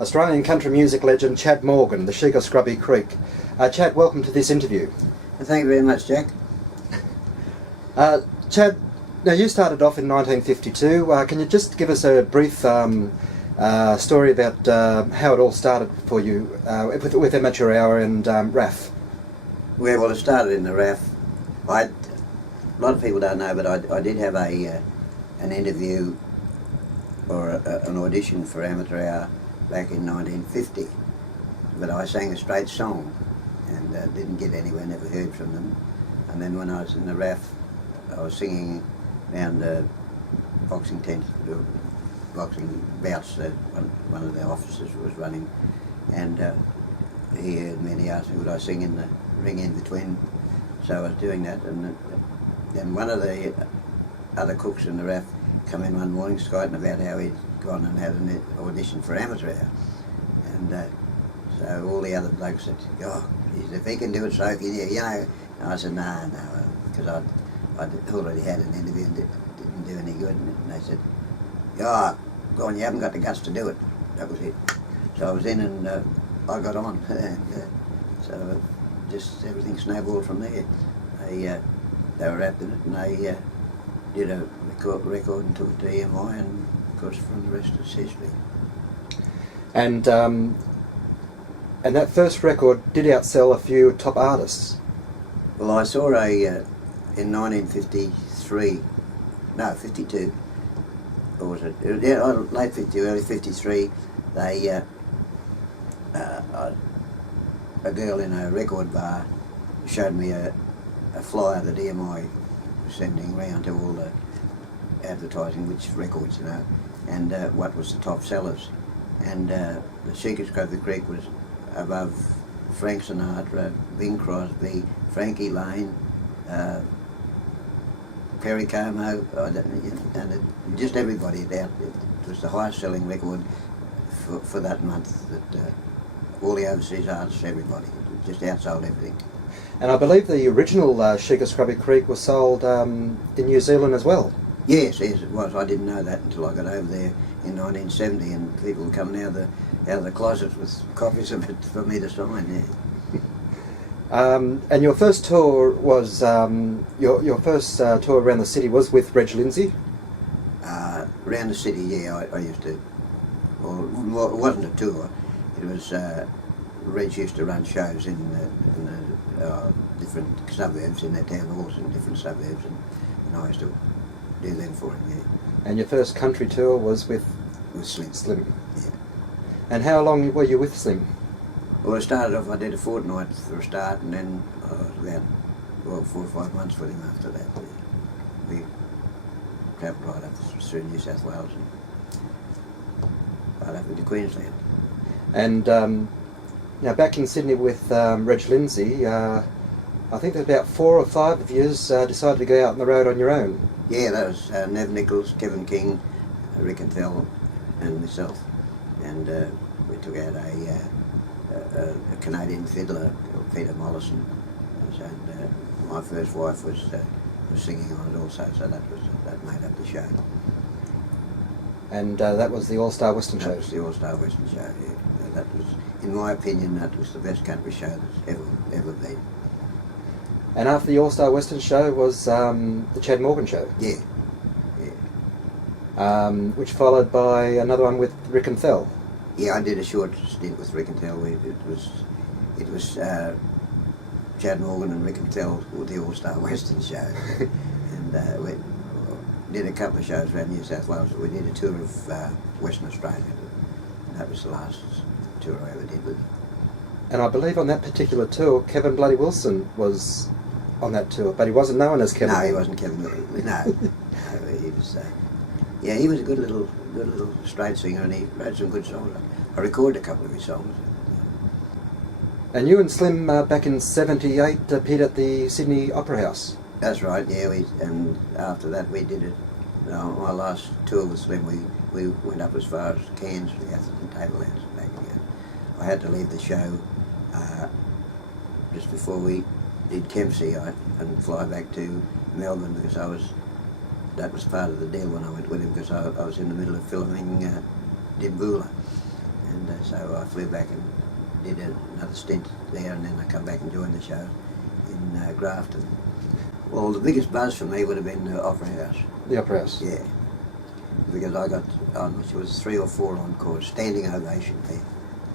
Australian country music legend Chad Morgan, the Sheik of Scrubby Creek. Chad, welcome to this interview. Thank you very much, Jack. Chad, now you started off in 1952. Can you just give us a brief story about how it all started for you with Amateur Hour and RAF? Well, it started in the RAF. A lot of people don't know, but I did have an interview or an audition for Amateur Hour back in 1950. But I sang a straight song and didn't get anywhere, never heard from them. And then when I was in the RAF, I was singing around boxing tents, boxing bouts that one of the officers was running, and he heard me and he asked me would I sing in the ring in between. So I was doing that, and then one of the other cooks in the RAF come in one morning skiting about how he'd gone and had an audition for Amateur Hour, and so all the other blokes said, "Oh, if he can do it, so can you." And I said, "No," because I'd already had an interview and didn't do any good, and they said, "Oh, go on, you haven't got the guts to do it." That was it. So I was in, and I got on, and so just everything snowballed from there. They were after it, and they did a record and took it to EMI, and of course from the rest is history. And that first record did outsell a few top artists. Well, I saw in 1953, no, 52, or was it? Yeah, late 50, early 53, they, a girl in a record bar showed me a flyer that EMI was sending round to all the advertising, which records, and what was the top sellers. And the Sheik of Scrubby Creek was above Frank Sinatra, Bing Crosby, Frankie Lane, Perry Como, and just everybody out. It was the highest selling record for that month. That all the overseas artists, everybody, it just outsold everything. And I believe the original Sheik of Scrubby Creek was sold in New Zealand as well. Yes, it was. I didn't know that until I got over there in 1970, and people were coming out of the closets with copies of it for me to sign. Yeah. And your first tour was your first tour around the city was with Reg Lindsay. Around the city, yeah. I used to. Well, it wasn't a tour. It was Reg used to run shows in the different suburbs in their town halls in different suburbs, and I used to do them for him. Yeah. And your first country tour was with Slim. Slim. Yeah. And how long were you with Slim? Well, I started off, I did a fortnight for a start, and then I was about 4 or 5 months with him after that. We travelled right up through New South Wales and right up into Queensland. And now back in Sydney with Reg Lindsay, I think there's about 4 or 5 of you decided to go out on the road on your own. Yeah, that was Nev Nichols, Kevin King, Rick and Thel, and myself. And we took out a Canadian fiddler called Peter Mollison, and my first wife was singing on it also, so that made up the show. And that was the All-Star Western Show? That was the All-Star Western Show, yeah. That was, in my opinion, that was the best country show that's ever been. And after the All-Star Western Show was the Chad Morgan Show? Yeah. Which followed by another one with Rick and Thel? Yeah, I did a short stint with Rick and Thel. It was Chad Morgan and Rick and Thel with the All-Star Western Show. And we did a couple of shows around New South Wales. We did a tour of Western Australia. And that was the last tour I ever did with them. And I believe on that particular tour, Kevin Bloody Wilson was on that tour, but he wasn't known as Kevin. No, he wasn't Kevin. No, he was. Yeah, he was a good little straight singer, and he wrote some good songs. I recorded a couple of his songs. And you and Slim back in '78 appeared at the Sydney Opera House. That's right. Yeah, and after that we did it. My last tour with Slim, we went up as far as Cairns, the Atherton Tablelands, and back again. I had to leave the show just before we did Kempsey and fly back to Melbourne because that was part of the deal when I went with him because I was in the middle of filming Dimboola. And So I flew back and did another stint there, and then I come back and joined the show in Grafton. Well, the biggest buzz for me would have been the Opera House. The Opera House. Yeah, because I got on, which was 3 or 4 encores, standing ovation there.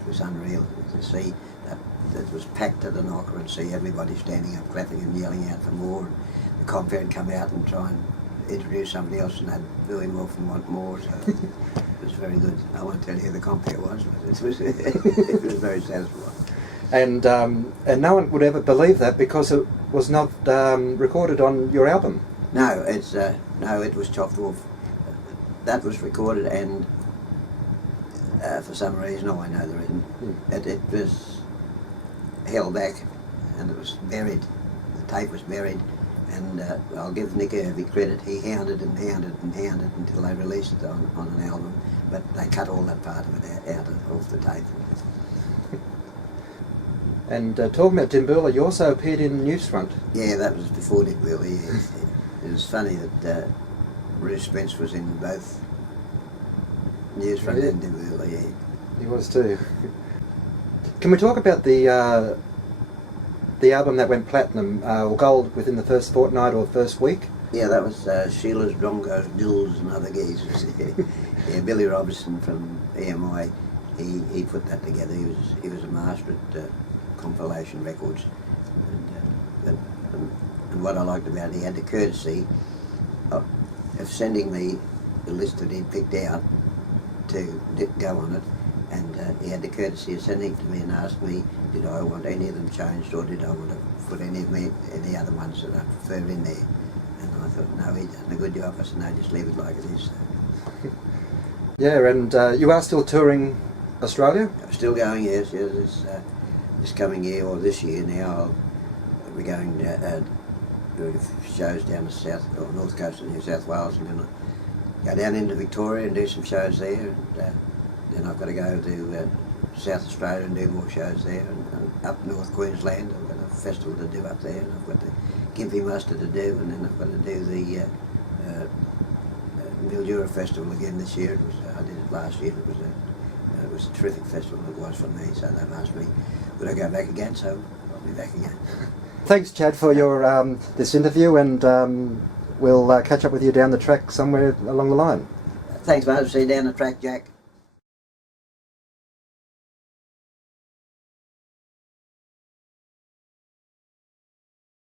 It was unreal to see that it was packed to the knocker and see everybody standing up, clapping and yelling out for more. And the compound come out and try and introduce somebody else, and they'd boo him off and want more. So it was very good. I won't tell you who the compere was, but it was it was very satisfying. And no one would ever believe that because it was not recorded on your album. No, it's no, it was chopped off. That was recorded, and for some reason, I know the reason, it was held back, and it was buried. The tape was buried, and I'll give Nick Irving credit. He hounded and hounded and hounded until they released it on an album, but they cut all that part of it out off the tape. And talking about Dimboola, you also appeared in Newsfront. Yeah, that was before Dimboola. Yeah. It was funny that Bruce Spence was in both Newsfront and Dimboola. Yeah, he was too. Can we talk about the album that went platinum or gold within the first fortnight or first week? Yeah, that was Sheila's, Broncos, Dills and other geezers. Yeah, Billy Robertson from EMI, he put that together. He was a master at compilation records, and what I liked about it, he had the courtesy of sending me the list that he'd picked out to go on it, and he had the courtesy of sending it to me and asked me, did I want any of them changed, or did I want to put any other ones that I prefer in there? And I thought, no, he's done a good job. I said, no, just leave it like it is. Yeah, and you are still touring Australia? Still going, yes. This coming year, or this year now, we're going doing shows down the south or north coast of New South Wales, and then I'll go down into Victoria and do some shows there, and then I've got to go to South Australia and do more shows there, and up North Queensland I've got a festival to do up there, and I've got the Gympie Muster to do, and then I've got to do the Mildura Festival again this year. I did it last year. It was a terrific festival. It was for me. So they've asked me, would I go back again? So I'll be back again. Thanks, Chad, for your this interview, and we'll catch up with you down the track somewhere along the line. Thanks, mate. See you down the track, Jack.